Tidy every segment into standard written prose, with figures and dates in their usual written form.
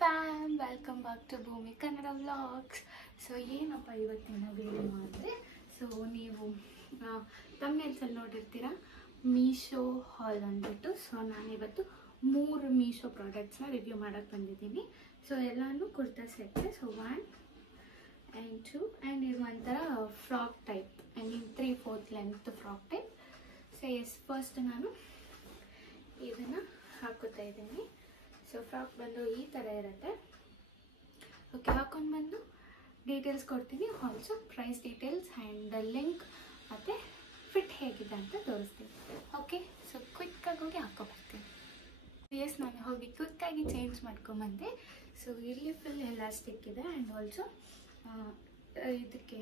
Fam, welcome back to ಭೂಮಿ Kannada vlogs. So ಏನಪ್ಪ ಇವತ್ತಿನ ವಿಡಿಯೋ ಅಂದರೆ, ಸೊ ನೀವು ತಮ್ಮನೇಲ್ಸಲ್ಲಿ ನೋಡಿರ್ತೀರ ಮೀಶೋ ಹಾಲ್ ಅಂದ್ಬಿಟ್ಟು. ಸೊ ನಾನಿವತ್ತು 3 ಮೀಶೋ ಪ್ರಾಡಕ್ಟ್ಸ್ನ ರಿವ್ಯೂ ಮಾಡೋಕ್ಕೆ ಬಂದಿದ್ದೀನಿ. ಸೊ ಎಲ್ಲನೂ kurta set. So 1 and 2 and ಇದು ಒಂಥರ frock type, I mean 3/4 length frock type. So yes, first ನಾನು ಇದನ್ನು ಹಾಕೋತಾ ಇದ್ದೀನಿ. ಸೊ ಫ್ರಾಕ್ ಬಂದು ಈ ಥರ ಇರುತ್ತೆ. ಓಕೆ, ಹಾಕೊಂಡು ಬಂದು ಡೀಟೇಲ್ಸ್ ಕೊಡ್ತೀನಿ, also price details and link ಮತ್ತು ಫಿಟ್ ಹೇಗಿದೆ ಅಂತ ತೋರಿಸ್ತೀನಿ. ಓಕೆ, ಸೊ ಕ್ವಿಕ್ಕಾಗಿ ಹೋಗಿ ಹಾಕೊಬರ್ತೀನಿ. ಎಸ್, ನಾನು ಹೋಗಿ ಕ್ವಿಕ್ಕಾಗಿ ಚೇಂಜ್ ಮಾಡ್ಕೊಂಬಂದೆ. ಸೊ ಇಲ್ಲಿ ಫುಲ್ ಎಲಾಸ್ಟಿಕ್ ಇದೆ ಆ್ಯಂಡ್ ಆಲ್ಸೋ ಇದಕ್ಕೆ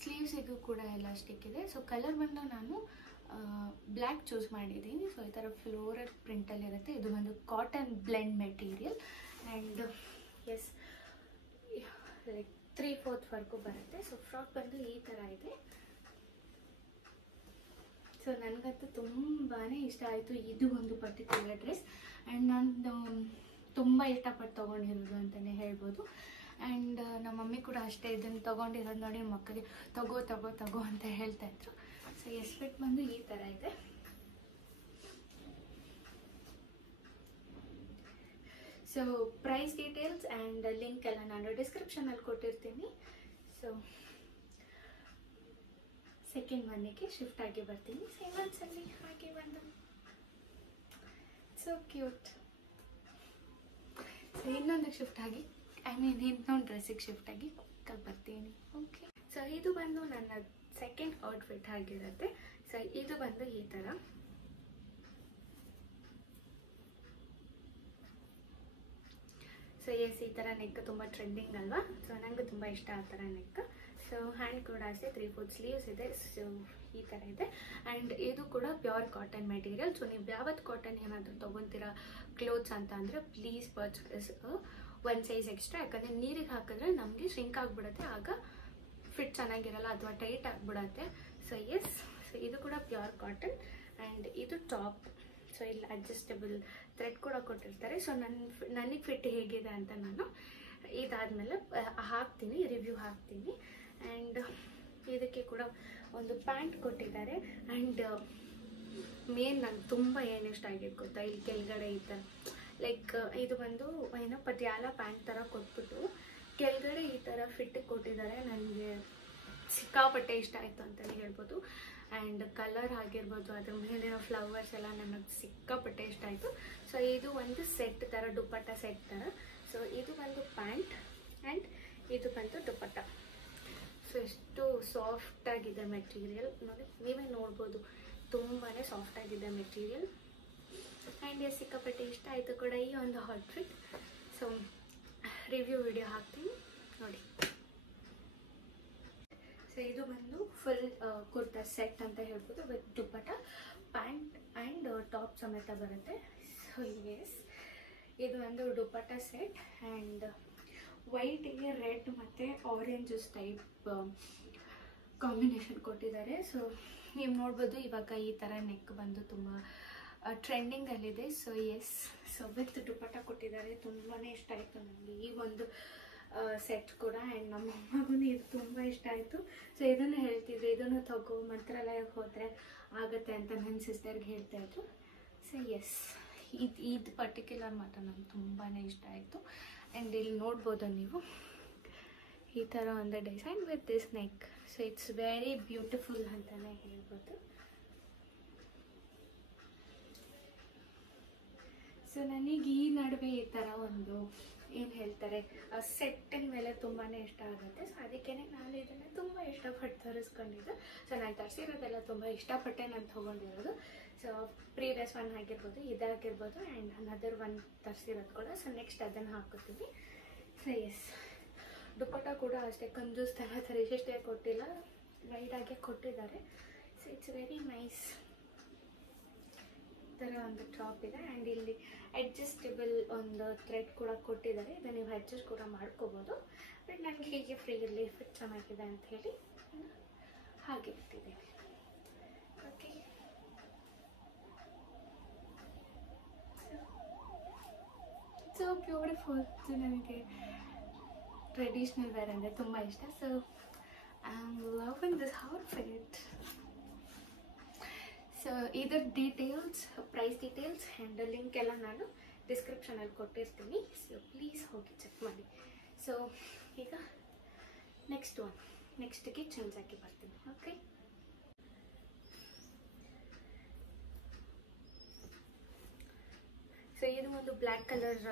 ಸ್ಲೀವ್ಸಿಗೂ ಕೂಡ ಎಲಾಸ್ಟಿಕ್ ಇದೆ. ಸೊ ಕಲರ್ ಬಂದು ನಾನು ಬ್ಲ್ಯಾಕ್ ಚೂಸ್ ಮಾಡಿದ್ದೀನಿ. ಸೊ ಈ ಥರ ಫ್ಲೋರಲ್ ಪ್ರಿಂಟಲ್ಲಿರುತ್ತೆ. ಇದು ಒಂದು cotton blend material and yes, like 3/4 ಬರುತ್ತೆ. ಸೊ ಫ್ರಾಕ್ ಬಂದು ಈ ಥರ ಇದೆ. ಸೊ ನನಗಂತೂ ತುಂಬಾ ಇಷ್ಟ ಆಯಿತು ಇದು ಒಂದು ಪರ್ಟಿಕ್ಯುಲರ್ ಡ್ರೆಸ್ ಆ್ಯಂಡ್ ನಾನು ತುಂಬ ಇಷ್ಟಪಟ್ಟು ತೊಗೊಂಡಿರೋದು ಅಂತಲೇ ಹೇಳ್ಬೋದು. ಆ್ಯಂಡ್ ನಮ್ಮ ಮಮ್ಮಿ ಕೂಡ ಅಷ್ಟೇ ಇದನ್ನು ತೊಗೊಂಡಿರೋದು ನೋಡಿ ಮಕ್ಕಳಿಗೆ ತಗೋ ತಗೋ ತಗೋ ಅಂತ ಹೇಳ್ತಾಯಿದ್ರು. ಸೊ ಎಸ್, ಫಿಟ್ ಬಂದು ಈ ಥರ ಇದೆ. So price details and link ಎಲ್ಲ ನಾನು ಡಿಸ್ಕ್ರಿಪ್ಷನಲ್ಲಿ ಕೊಟ್ಟಿರ್ತೀನಿ. ಸೊ ಸೆಕೆಂಡ್ ಒನ್ನಿಗೆ ಶಿಫ್ಟ್ ಆಗಿ ಬರ್ತೀನಿ. ಸೇಮ್ ಒನ್ಸಲ್ಲಿ ಹಾಗೆ ಬಂದು ಸೊ ಕ್ಯೂಟ್. ಸೊ ಇನ್ನೊಂದಕ್ಕೆ ಶಿಫ್ಟ್ ಆಗಿ, ಐ ಮೀನ್ ಇನ್ನೊಂದು ಡ್ರೆಸ್ಸಿಗೆ ಶಿಫ್ಟ್ ಆಗಿ ಬರ್ತೀನಿ. ಓಕೆ, ಸೊ ಇದು ಬಂದು ನನ್ನ ಸೆಕೆಂಡ್ ಔಟ್ಫಿಟ್ ಆಗಿರುತ್ತೆ. ಸೊ ಇದು ಬಂದು ಈ ಥರ. ಸೊ ಎಸ್, ಈ ಥರ ನೆಕ್ ತುಂಬ ಟ್ರೆಂಡಿಂಗ್ ಅಲ್ವಾ. ಸೊ ನನಗೆ ತುಂಬ ಇಷ್ಟ ಆ ಥರ ನೆಕ್. ಸೊ ಹ್ಯಾಂಡ್ ಕೂಡ ಅಷ್ಟೇ 3/4 ಸ್ಲೀವ್ಸ್ ಇದೆ. ಸೊ ಈ ಥರ ಇದೆ ಆ್ಯಂಡ್ ಇದು ಕೂಡ ಪ್ಯೂರ್ ಕಾಟನ್ ಮೆಟೀರಿಯಲ್. ಸೊ ನೀವು ಯಾವತ್ತು ಕಾಟನ್ ಏನಾದರೂ ತೊಗೊತೀರಾ ಕ್ಲೋತ್ಸ್ ಅಂತ ಅಂದರೆ ಪ್ಲೀಸ್ ಪರ್ಚೇಸ್ 1 ಸೈಜ್ ಎಕ್ಸ್ಟ್ರಾ. ಯಾಕಂದರೆ ನೀರಿಗೆ ಹಾಕಿದ್ರೆ ನಮಗೆ ಶ್ರಿಂಕ್ ಆಗಿಬಿಡುತ್ತೆ, ಆಗ ಫಿಟ್ ಚೆನ್ನಾಗಿರಲ್ಲ ಅಥವಾ ಟೈಟ್ ಆಗಿಬಿಡತ್ತೆ. ಸೊ ಎಸ್, ಸೊ ಇದು ಕೂಡ ಪ್ಯೂರ್ ಕಾಟನ್ ಆ್ಯಂಡ್ ಇದು ಟಾಪ್. ಸೊ ಇಲ್ಲಿ ಅಡ್ಜಸ್ಟಬಲ್ ಥ್ರೆಡ್ ಕೂಡ ಕೊಟ್ಟಿರ್ತಾರೆ. ಸೊ ನನಗೆ ಫಿಟ್ ಹೇಗಿದೆ ಅಂತ ನಾನು ಇದಾದಮೇಲೆ ಹಾಕ್ತೀನಿ, ರಿವ್ಯೂ ಹಾಕ್ತೀನಿ. ಆ್ಯಂಡ್ ಇದಕ್ಕೆ ಕೂಡ ಒಂದು ಪ್ಯಾಂಟ್ ಕೊಟ್ಟಿದ್ದಾರೆ. ಆ್ಯಂಡ್ ಮೇನ್ ನಂಗೆ ತುಂಬ ಏನು ಇಷ್ಟ ಆಗಿದ್ದು ಗೊತ್ತಾ, ಇಲ್ಲಿ ಕೆಳಗಡೆ ಈ ಥರ ಲೈಕ್ ಇದು ಬಂದು ಏನೋ ಪಟಿಯಾಲ ಪ್ಯಾಂಟ್ ಥರ ಕೊಟ್ಬಿಟ್ಟು ಕೆಳಗಡೆ ಈ ಥರ ಫಿಟ್ ಕೊಟ್ಟಿದ್ದಾರೆ. ನನಗೆ ಸಿಕ್ಕಾಪಟ್ಟೆ ಇಷ್ಟ ಆಯಿತು ಅಂತಲೇ ಹೇಳ್ಬೋದು. ಆ್ಯಂಡ್ ಕಲರ್ ಆಗಿರ್ಬೋದು, ಅದ್ರ ಮೇಲಿರೋ ಫ್ಲವರ್ಸ್ ಎಲ್ಲ ನನಗೆ ಸಿಕ್ಕಾಪಟ್ಟೆ ಇಷ್ಟ ಆಯಿತು. ಸೊ ಇದು ಒಂದು ಸೆಟ್ ಥರ, ದುಪ್ಪಟ್ಟ ಸೆಟ್ ಥರ. ಸೊ ಇದು ಬಂದು ಪ್ಯಾಂಟ್ ಆ್ಯಂಡ್ ಇದು ಬಂದು ದುಪ್ಪಟ್ಟ. ಸೊ ಎಷ್ಟು ಸಾಫ್ಟಾಗಿದೆ ಮೆಟೀರಿಯಲ್ ನೋಡಿ, ನೀವೇ ನೋಡ್ಬೋದು, ತುಂಬಾ ಸಾಫ್ಟಾಗಿದೆ ಮೆಟೀರಿಯಲ್. ಆ್ಯಂಡ್ ಸಿಕ್ಕಾಪಟ್ಟೆ ಇಷ್ಟ ಆಯಿತು ಕೂಡ ಈ ಒಂದು ಔಟ್ಫಿಟ್. ಸೊ ರಿವ್ಯೂ ವಿಡಿಯೋ ಹಾಕ್ತೀನಿ ನೋಡಿ. ಸೊ ಇದು ಬಂದು ಫುಲ್ ಕುರ್ತಾ ಸೆಟ್ ಅಂತ ಹೇಳ್ಬೋದು, with dupatta, pant and top ಸಮೇತ ಬರುತ್ತೆ. ಸೊ ಎಸ್, ಇದು ಒಂದು ದುಪ್ಪಟ್ಟ ಸೆಟ್ ಆ್ಯಂಡ್ ವೈಟಿಗೆ ರೆಡ್ ಮತ್ತು ಆರೆಂಜಸ್ ಟೈಪ್ ಕಾಂಬಿನೇಷನ್ ಕೊಟ್ಟಿದ್ದಾರೆ. ಸೊ ನೀವು ನೋಡ್ಬೋದು, ಇವಾಗ ಈ ಥರ ನೆಕ್ ಬಂದು ತುಂಬ ಟ್ರೆಂಡಿಂಗಲ್ಲಿದೆ. ಸೊ ಎಸ್, ಸೊ ವಿತ್ ದುಪ್ಪಟ್ಟ ಕೊಟ್ಟಿದ್ದಾರೆ. ತುಂಬಾ ಇಷ್ಟ ಆಯಿತು ನನಗೆ ಈ ಒಂದು ಸೆಟ್ ಕೂಡ. ಆ್ಯಂಡ್ ನಮ್ಮ ಅಮ್ಮಗೂ ಇದು ತುಂಬ ಇಷ್ಟ ಆಯಿತು. ಸೊ ಇದನ್ನು ಹೇಳ್ತಿದ್ರು, ಇದನ್ನು ತಗೋ, ಮಂತ್ರಾಲಯಕ್ಕೆ ಹೋದರೆ ಆಗುತ್ತೆ ಅಂತ ನನ್ನ ಸಿಸ್ಟರ್ಗೆ ಹೇಳ್ತಾಯಿದ್ರು. ಸೊ ಎಸ್, ಇದು ಪರ್ಟಿಕ್ಯುಲರ್ ಮಾತ್ರ ನನಗೆ ತುಂಬಾ ಇಷ್ಟ ಆಯಿತು. ಆ್ಯಂಡ್ ಇಲ್ಲಿ ನೋಡ್ಬೋದು ನೀವು ಈ ಥರ ಒಂದು design with this neck. So it's very beautiful ಅಂತಲೇ ಹೇಳ್ಬೋದು. ಸೊ ನನಗೆ ಈ ನಡುವೆ ಈ ಥರ ಒಂದು ಏನು ಹೇಳ್ತಾರೆ ಸೆಟ್ಟಿನ ಮೇಲೆ ತುಂಬಾ ಇಷ್ಟ ಆಗುತ್ತೆ. ಸೊ ಅದಕ್ಕೇ ನಾನು ಇದನ್ನು ತುಂಬ ಇಷ್ಟಪಟ್ಟು ತರಿಸ್ಕೊಂಡಿದ್ದು. ಸೊ ನಾನು ತರಿಸಿರೋದೆಲ್ಲ ತುಂಬ ಇಷ್ಟಪಟ್ಟೆ ನಾನು ತೊಗೊಂಡಿರೋದು. ಸೊ ಪ್ರೀವಿಯಸ್ ಒನ್ ಆಗಿರ್ಬೋದು, ಇದಾಗಿರ್ಬೋದು ಆ್ಯಂಡ್ ಅನದರ್ ಒನ್ ತರಿಸಿರೋದು ಕೂಡ. ಸೊ ನೆಕ್ಸ್ಟ್ ಅದನ್ನು ಹಾಕೋತೀವಿ. ಸೊ ಎಸ್, ದುಪ್ಪಟ್ಟ ಕೂಡ ಅಷ್ಟೇ ಕಂಜೂಸ್ ಥರ ಇಷ್ಟೇ ಕೊಟ್ಟಿಲ್ಲ, ವೈಡಾಗೆ ಕೊಟ್ಟಿದ್ದಾರೆ. So it's very nice. ಥರ ಒಂದು ಟಾಪ್ ಇದೆ ಆ್ಯಂಡ್ ಇಲ್ಲಿ ಅಡ್ಜಸ್ಟಬಲ್ ಒಂದು ಥ್ರೆಡ್ ಕೂಡ ಕೊಟ್ಟಿದ್ದಾರೆ. ಇದನ್ನು ನೀವು ಅಡ್ಜಸ್ಟ್ ಕೂಡ ಮಾಡ್ಕೋಬೋದು. ಬಟ್ ನನಗೆ ಹೀಗೆ ಫ್ರೀ ಇರಲಿ, ಫಿಟ್ ಚೆನ್ನಾಗಿದೆ ಅಂತ ಹೇಳಿ ಹಾಗೆ ಇಟ್ಟಿದ್ದೀನಿ. Okay, so so beautiful. So ನನಗೆ ಟ್ರೆಡಿಷ್ನಲ್ ವೇರ್ ಅಂದರೆ ತುಂಬ ಇಷ್ಟ. So I am loving this outfit. So ಇದರ details, price details and link ಎಲ್ಲ ನಾನು ಡಿಸ್ಕ್ರಿಪ್ಷನಲ್ಲಿ ಕೊಟ್ಟಿರ್ತೀನಿ. ಸೊ ಪ್ಲೀಸ್ ಹೋಗಿ ಚೆಕ್ ಮಾಡಿ. ಸೊ ಈಗ ನೆಕ್ಸ್ಟ್ಗೆ ಚೇಂಜ್ ಆಗಿ ಬರ್ತೀನಿ. ಓಕೆ, ಸೊ ಇದು ಒಂದು ಬ್ಲ್ಯಾಕ್ ಕಲರ್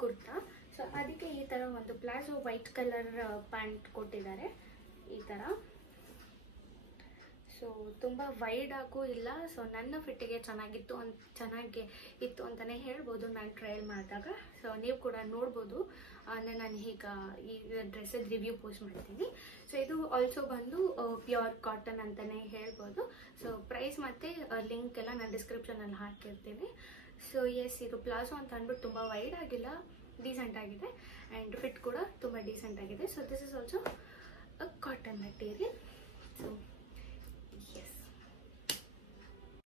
ಕುರ್ತಾ. ಸೊ ಅದಕ್ಕೆ ಈ ಥರ ಒಂದು ಪ್ಲಾಜೋ ವೈಟ್ ಕಲರ್ ಪ್ಯಾಂಟ್ ಕೊಟ್ಟಿದ್ದಾರೆ ಈ ಥರ. ಸೊ ತುಂಬ ವೈಡ್ ಆಗೂ ಇಲ್ಲ. ಸೊ ನನ್ನ ಫಿಟ್ಟಿಗೆ ಚೆನ್ನಾಗಿ ಇತ್ತು ಅಂತಲೇ ಹೇಳ್ಬೋದು ನಾನು ಟ್ರಯಲ್ ಮಾಡಿದಾಗ. ಸೊ ನೀವು ಕೂಡ ನೋಡ್ಬೋದು. ನಾನು ಈಗ ಈ ಡ್ರೆಸ್ಸಲ್ಲಿ ರಿವ್ಯೂ ಪೋಸ್ಟ್ ಮಾಡ್ತೀನಿ. ಸೊ ಇದು ಆಲ್ಸೋ ಬಂದು ಪ್ಯೂರ್ ಕಾಟನ್ ಅಂತಲೇ ಹೇಳ್ಬೋದು. ಸೊ ಪ್ರೈಸ್ ಮತ್ತು ಲಿಂಕ್ ಎಲ್ಲ ನಾನು ಡಿಸ್ಕ್ರಿಪ್ಷನಲ್ಲಿ ಹಾಕಿರ್ತೀನಿ. ಸೊ ಎಸ್, ಇದು ಪ್ಲಾಜೋ ಅಂತ ಅಂದ್ಬಿಟ್ಟು ತುಂಬ ವೈಡ್ ಆಗಿಲ್ಲ, ಡೀಸೆಂಟ್ ಆಗಿದೆ ಆ್ಯಂಡ್ ಫಿಟ್ ಕೂಡ ತುಂಬ ಡೀಸೆಂಟ್ ಆಗಿದೆ. So this is also a cotton material. So yes,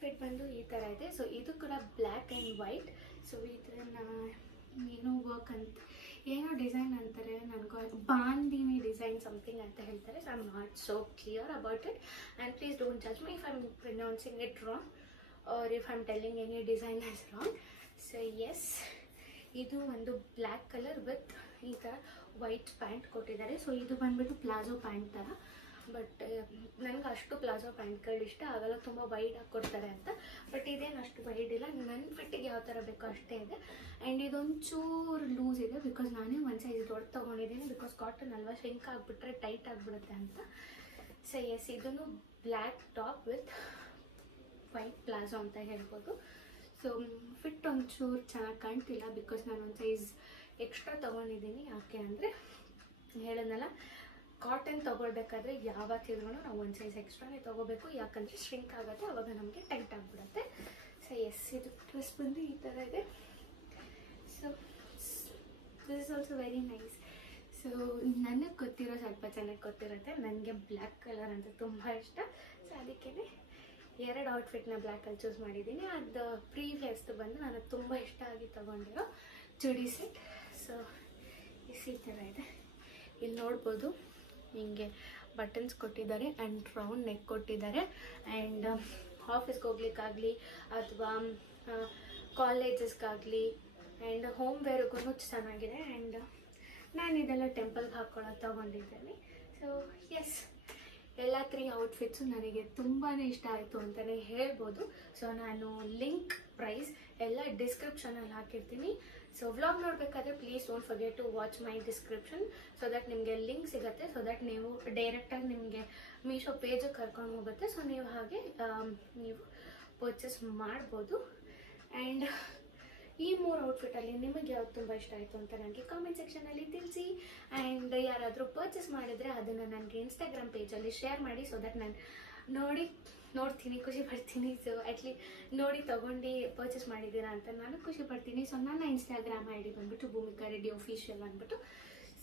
fit ಬಂದು ಈ ಥರ ಇದೆ. ಸೊ ಇದು ಕೂಡ ಬ್ಲ್ಯಾಕ್ ಆ್ಯಂಡ್ ವೈಟ್. ಸೊ ಇದನ್ನು ಏನೋ ವರ್ಕ್ ಅಂತ, ಏನೋ ಡಿಸೈನ್ ಅಂತಾರೆ, ನನಗೂ ಬಾಂದಿನಿ ಡಿಸೈನ್ ಸಮಥಿಂಗ್ ಅಂತ ಹೇಳ್ತಾರೆ. So I am not so clear about it and please don't judge me if I am pronouncing it wrong or if I'm telling any design is wrong. So yes, ಇದು ಒಂದು black colour with ಈ ಥರ white pant ಕೊಟ್ಟಿದ್ದಾರೆ. So ಇದು ಬಂದ್ಬಿಟ್ಟು palazzo pant ಥರ. But ನನಗೆ ಅಷ್ಟು ಪ್ಲಾಜೋ ಪ್ಯಾಂಟ್ಗಳು ಇಷ್ಟ ಆಗಲ್ಲ, ತುಂಬ ವೈಡ್ ಆಗಿ ಕೊಡ್ತಾರೆ ಅಂತ. ಬಟ್ ಇದೇನು ಅಷ್ಟು ವೈಡ್ ಇಲ್ಲ, ನನ್ನ ಫಿಟ್ಟಿಗೆ ಯಾವ ಥರ ಬೇಕೋ ಅಷ್ಟೇ ಇದೆ. ಆ್ಯಂಡ್ ಇದೊಂಚೂರು ಲೂಸ್ ಇದೆ ಬಿಕಾಸ್ ನಾನೇ ಒಂದು ಸೈಜ್ ದೊಡ್ಡ ತೊಗೊಂಡಿದ್ದೀನಿ. ಬಿಕಾಸ್ ಕಾಟನ್ ಅಲ್ವಾ, ಶಿಂಕ್ ಆಗಿಬಿಟ್ರೆ ಟೈಟ್ ಆಗಿಬಿಡುತ್ತೆ ಅಂತ. ಸೊ ಎಸ್, ಇದನ್ನು black top with white palazzo ಅಂತ ಹೇಳ್ಬೋದು. ಸೊ ಫಿಟ್ ಒಂಚೂರು ಚೆನ್ನಾಗಿ ಕಾಣ್ತಿಲ್ಲ ಬಿಕಾಸ್ ನಾನು ಒಂದು ಸೈಜ್ ಎಕ್ಸ್ಟ್ರಾ ತೊಗೊಂಡಿದ್ದೀನಿ. ಯಾಕೆ ಅಂದರೆ ಹೇಳೋದಲ್ಲ, ಕಾಟನ್ ತೊಗೊಳ್ಬೇಕಾದ್ರೆ ಯಾವತ್ತಿದ್ರೂ ನಾವು ಒಂದು ಸೈಜ್ ಎಕ್ಸ್ಟ್ರಾನೇ ತೊಗೋಬೇಕು. ಯಾಕಂದರೆ ಶ್ರಿಂಕ್ ಆಗುತ್ತೆ, ಆವಾಗ ನಮಗೆ ಟೈಟ್ ಆಗಿಬಿಡುತ್ತೆ. ಸೊ ಎಸ್, ಇದು ಡ್ರೆಸ್ ಬಂದು ಈ ಥರ ಇದೆ. So this is also very nice. So ನನಗೆ ಗೊತ್ತಿರೋ ಸ್ವಲ್ಪ ಚೆನ್ನಾಗಿ ಗೊತ್ತಿರುತ್ತೆ, ನನಗೆ ಬ್ಲ್ಯಾಕ್ ಕಲರ್ ಅಂತ ತುಂಬ ಇಷ್ಟ. ಸೊ ಅದಕ್ಕೇ 2 ಔಟ್ಫಿಟ್ನ ಬ್ಲ್ಯಾಕಲ್ಲಿ ಚೂಸ್ ಮಾಡಿದ್ದೀನಿ. ಅದು ಪ್ರೀವಿಯಸ್ದು ಬಂದು ನನಗೆ ತುಂಬ ಇಷ್ಟ ಆಗಿ ತೊಗೊಂಡಿರೋ ಚೂಡಿ ಸೆಟ್. ಸೊ ಈ ಥರ ಇದೆ, ಇಲ್ಲಿ ನೋಡ್ಬೋದು. ಹಿಂಗೆ ಬಟನ್ಸ್ ಕೊಟ್ಟಿದ್ದಾರೆ ಆ್ಯಂಡ್ ರೌಂಡ್ ನೆಕ್ ಕೊಟ್ಟಿದ್ದಾರೆ. ಆ್ಯಂಡ್ ಆಫೀಸ್ಗೆ ಹೋಗ್ಲಿಕ್ಕಾಗಲಿ ಅಥವಾ ಕಾಲೇಜಸ್ಗಾಗಲಿ ಆ್ಯಂಡ್ ಹೋಮ್ ವೇರ್ಗೂ ಚೆನ್ನಾಗಿದೆ. ಆ್ಯಂಡ್ ನಾನು ಇದೆಲ್ಲ ಟೆಂಪಲ್ಗೆ ಹಾಕ್ಕೊಳ್ಳೋದು ತೊಗೊಂಡಿದ್ದೇನೆ. ಸೊ ಎಸ್, ಎಲ್ಲ 3 ಔಟ್ಫಿಟ್ಸು ನನಗೆ ತುಂಬಾ ಇಷ್ಟ ಆಯಿತು ಅಂತಲೇ ಹೇಳ್ಬೋದು. ಸೊ ನಾನು ಲಿಂಕ್, ಪ್ರೈಸ್ ಎಲ್ಲ ಡಿಸ್ಕ್ರಿಪ್ಷನಲ್ಲಿ ಹಾಕಿರ್ತೀನಿ. ಸೊ ವ್ಲಾಗ್ ನೋಡಬೇಕಾದ್ರೆ please don't forget to watch my description. So that ನಿಮಗೆ ಲಿಂಕ್ ಸಿಗುತ್ತೆ. ಸೊ ದಟ್ ನೀವು ಡೈರೆಕ್ಟಾಗಿ ನಿಮಗೆ ಮೀಶೋ ಪೇಜಿಗೆ ಕರ್ಕೊಂಡು ಹೋಗುತ್ತೆ. ಸೊ ನೀವು ಹಾಗೆ ನೀವು ಪರ್ಚೇಸ್ ಮಾಡ್ಬೋದು. ಆ್ಯಂಡ್ ಈ 3 ಔಟ್ಫಿಟ್ಟಲ್ಲಿ ನಿಮಗೆ ಯಾವ್ದು ತುಂಬ ಇಷ್ಟ ಆಯಿತು ಅಂತ ನನಗೆ ಕಾಮೆಂಟ್ ಸೆಕ್ಷನಲ್ಲಿ ತಿಳಿಸಿ. ಆ್ಯಂಡ್ ಯಾರಾದರೂ ಪರ್ಚೇಸ್ ಮಾಡಿದರೆ ಅದನ್ನು ನನಗೆ ಇನ್ಸ್ಟಾಗ್ರಾಮ್ ಪೇಜಲ್ಲಿ ಶೇರ್ ಮಾಡಿ. ಸೊ ದಟ್ ನಾನು ನೋಡ್ತೀನಿ, ಖುಷಿ ಪಡ್ತೀನಿ. ಸೊ ನೋಡಿ ತೊಗೊಂಡು ಪರ್ಚೇಸ್ ಮಾಡಿದ್ದೀರಾ ಅಂತ ನಾನು ಖುಷಿ ಪಡ್ತೀನಿ. ಸೊ ನನ್ನ ಇನ್ಸ್ಟಾಗ್ರಾಮ್ ಐ ಡಿ ಬಂದುಬಿಟ್ಟು ಭೂಮಿಕಾ ರೆಡ್ಡಿ ಅಫಿಷಿಯಲ್ ಅಂದ್ಬಿಟ್ಟು.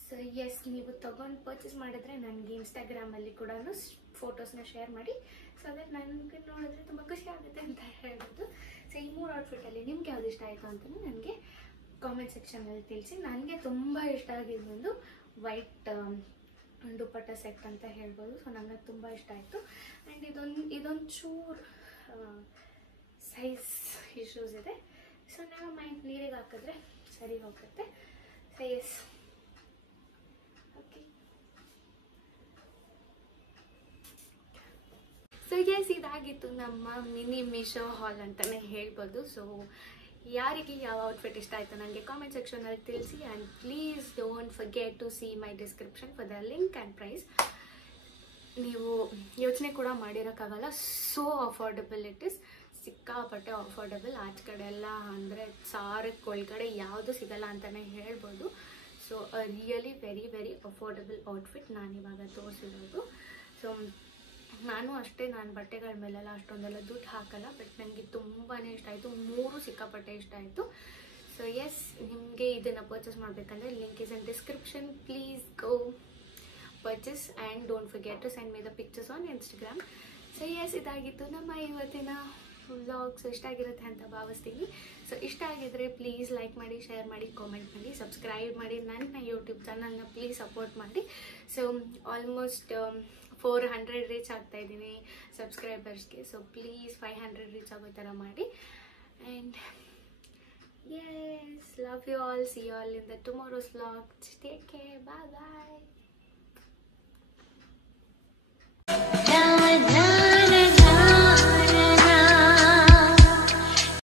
ಸೊ ಎಸ್, ನೀವು ತೊಗೊಂಡು ಪರ್ಚೇಸ್ ಮಾಡಿದ್ರೆ ನನಗೆ ಇನ್ಸ್ಟಾಗ್ರಾಮಲ್ಲಿ ಕೂಡ ಫೋಟೋಸ್ನ ಶೇರ್ ಮಾಡಿ. ಸೊ ದಟ್ ನನಗೆ ನೋಡಿದ್ರೆ ತುಂಬ ಖುಷಿ ಆಗುತ್ತೆ ಅಂತ ಹೇಳ್ಬೋದು. ಸೊ ಈ 3 ಔಟ್ಫಿಟ್ಟಲ್ಲಿ ನಿಮ್ಗೆ ಯಾವ್ದು ಇಷ್ಟ ಆಯಿತು ಅಂತ ನನಗೆ ಕಾಮೆಂಟ್ ಸೆಕ್ಷನಲ್ಲಿ ತಿಳಿಸಿ. ನನಗೆ ತುಂಬ ಇಷ್ಟ ಆಗಿದ್ದು ಒಂದು ವೈಟ್ ದುಪ್ಪಟ್ಟ ಸೆಟ್ ಅಂತ ಹೇಳ್ಬೋದು. ಸೊ ನನಗೆ ತುಂಬ ಇಷ್ಟ ಆಯಿತು. ಆ್ಯಂಡ್ ಇದೊಂದು ಚೂರು ಸೈಜ್ ಇಶ್ಯೂಸ್ ಇದೆ. ಸೊ ನಾವು ನೀರಿಗೆ ಹಾಕಿದ್ರೆ ಸರಿ ಹೋಗುತ್ತೆ. So yes, okay. So yes, ಇದಾಗಿತ್ತು ನಮ್ಮ ಮಿನಿ ಮೀಶೋ ಹಾಲ್ ಅಂತಲೇ ಹೇಳ್ಬೋದು. ಸೊ ಯಾರಿಗೆ ಯಾವ ಔಟ್ಫಿಟ್ ಇಷ್ಟ ಆಯಿತು ನನಗೆ ಕಾಮೆಂಟ್ ಸೆಕ್ಷನಲ್ಲಿ ತಿಳಿಸಿ. And please don't forget to see my description for the link and price. ನೀವು ಯೋಚನೆ ಕೂಡ ಮಾಡಿರೋಕ್ಕಾಗಲ್ಲ, ಸೋ ಅಫೋರ್ಡಬಲ್ ಇಟ್ ಇಸ್. ಸಿಕ್ಕಾಪಟ್ಟೆ ಅಫೋರ್ಡಬಲ್. ಆಚೆ ಕಡೆ ಎಲ್ಲ ಅಂದರೆ 1000 ಒಳಗಡೆ ಯಾವುದು ಸಿಗಲ್ಲ ಅಂತಲೇ ಹೇಳ್ಬೋದು. So really very very affordable outfit ನಾನಿವಾಗ ತೋರಿಸಿರೋದು. ಸೊ ನಾನು ಅಷ್ಟೇ, ನಾನು ಬಟ್ಟೆಗಳ ಮೇಲೆಲ್ಲ ಅಷ್ಟೊಂದೆಲ್ಲ ದುಡ್ಡು ಹಾಕಲ್ಲ. ಬಟ್ ನನಗೆ ತುಂಬಾ ಇಷ್ಟ ಆಯಿತು. 3 ಸಿಕ್ಕಾಪಟ್ಟೆ ಇಷ್ಟ ಆಯಿತು. ಸೊ ಎಸ್, ನಿಮಗೆ ಇದನ್ನು ಪರ್ಚೇಸ್ ಮಾಡಬೇಕಂದ್ರೆ link is in description. Please go purchase and don't forget to send me the pictures on Instagram. So yes, ಇದಾಗಿತ್ತು ನಮ್ಮ ಇವತ್ತಿನ ವ್ಲಾಗ್ಸ್ ಇಷ್ಟ ಆಗಿರುತ್ತೆ ಅಂತ ಭಾವಿಸ್ತೀನಿ. ಸೊ ಇಷ್ಟ ಆಗಿದ್ರೆ ಪ್ಲೀಸ್ ಲೈಕ್ ಮಾಡಿ, ಶೇರ್ ಮಾಡಿ, ಕಾಮೆಂಟ್ ಮಾಡಿ, ಸಬ್ಸ್ಕ್ರೈಬ್ ಮಾಡಿ, ನನ್ನ ಯೂಟ್ಯೂಬ್ ಚಾನಲ್ನ ಪ್ಲೀಸ್ ಸಪೋರ್ಟ್ ಮಾಡಿ. ಸೊ ಆಲ್ಮೋಸ್ಟ್ 400 ರೀಚ್ ಆಗ್ತಾ ಇದ್ದೀನಿ ಸಬ್ಸ್ಕ್ರೈಬರ್ಸ್ಗೆ. ಸೊ ಪ್ಲೀಸ್ 500 ರೀಚ್ ಆಗೋ ಥರ ಮಾಡಿ. And yes, love you all. See you all in the tomorrow's vlog. Take care. Bye bye.